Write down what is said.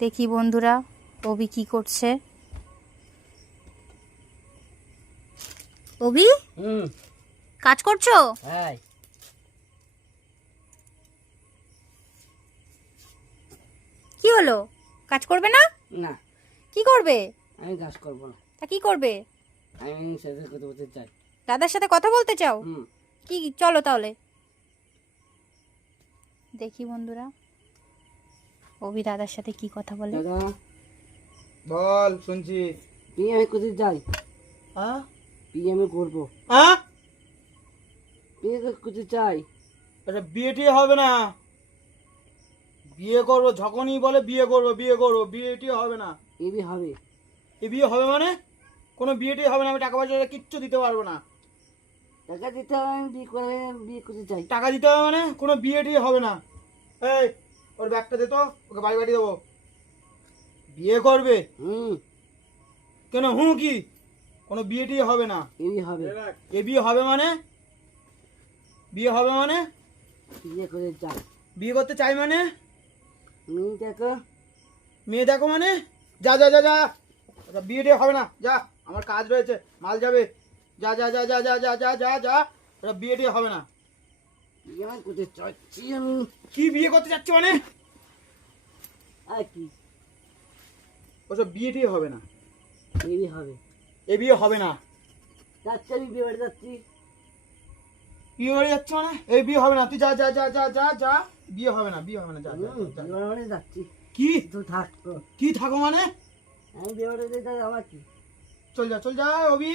দেখি বন্ধুরা অভি কি করছে। অভি কাজ করছো? হ্যাঁ। কি হলো, কাজ করবে না? না, কি করবে? আমি কাজ করবো না। তা কি করবে? আমি সাথে কথা বলতে চাই। দাদার সাথে কথা বলতে চাও? কি, চলো তাহলে। দেখি বন্ধুরা অভি দাদার সাথে কি কথা বলে। দাদা বল, শুনছি। আমি কোথায় যাই? হ্যাঁ আমি করবো। হ্যাঁ, কোথায় চাই? এটা বিয়ে টিয়ে হবে না। বিয়ে করবো যখনই বলে বিয়ে করবো বিয়ে করবো, বিয়ে টিয়ে হবে না। এবি হবে। এ বিয়ে হবে মানে? কোনো বিয়ে টিয়ে হবে না। আমি টাকা পয়সা কিচ্ছু দিতে পারবো না। টাকা দিতে হবে, আমি বিয়ে করতে চাই। টাকা দিতে হবে মানে কোনো বিয়ে টিয়ে হবে না। এই, ওর ব্যাগটা দে তো, ওকে বাড়ি বাড়ি দেবো। বিয়ে করবে? কেন কি? কোনো বিয়ে টিয়ে হবে না। এবি হবে। এ বিয়ে হবে মানে? বিয়ে হবে মানে? বিয়ে করতে চাই। বিয়ে করতে চাই মানে? মেয়ে দেখো। মেয়ে দেখো মানে? যা যা যা যা, বিয়ে টিয়ে হবে না, যা, আমার কাজ রয়েছে, মাল যাবে, যা যা যা যা যা যা যা যা যা, ওটা বিয়ে টিয়ে হবে না। বিয়ে আমি করতে চাচ্ছি আমি। কি বিয়ে করতে যাচ্ছি মানে? আর কি? ওসব বিয়ে টিয়ে হবে না। এবি হবে। এ বিয়ে হবে না। যাচ্ছি, আমি বিয়ে বাড়ি যাচ্ছি। বিয়ে বাড়ি যাচ্ছে মানে? এই বিয়ে হবে না, তুই যা যা যা যা যা যা, বিয়ে হবে না, বিয়ে হবে না, যা যা, যা, বিয়ে বাড়ি যাচ্ছি। কি তুই থাকতো। কি থাকো মানে? আমি বিয়ে বাড়ি যাই, আমার কি? চল যা, চল যা অভি।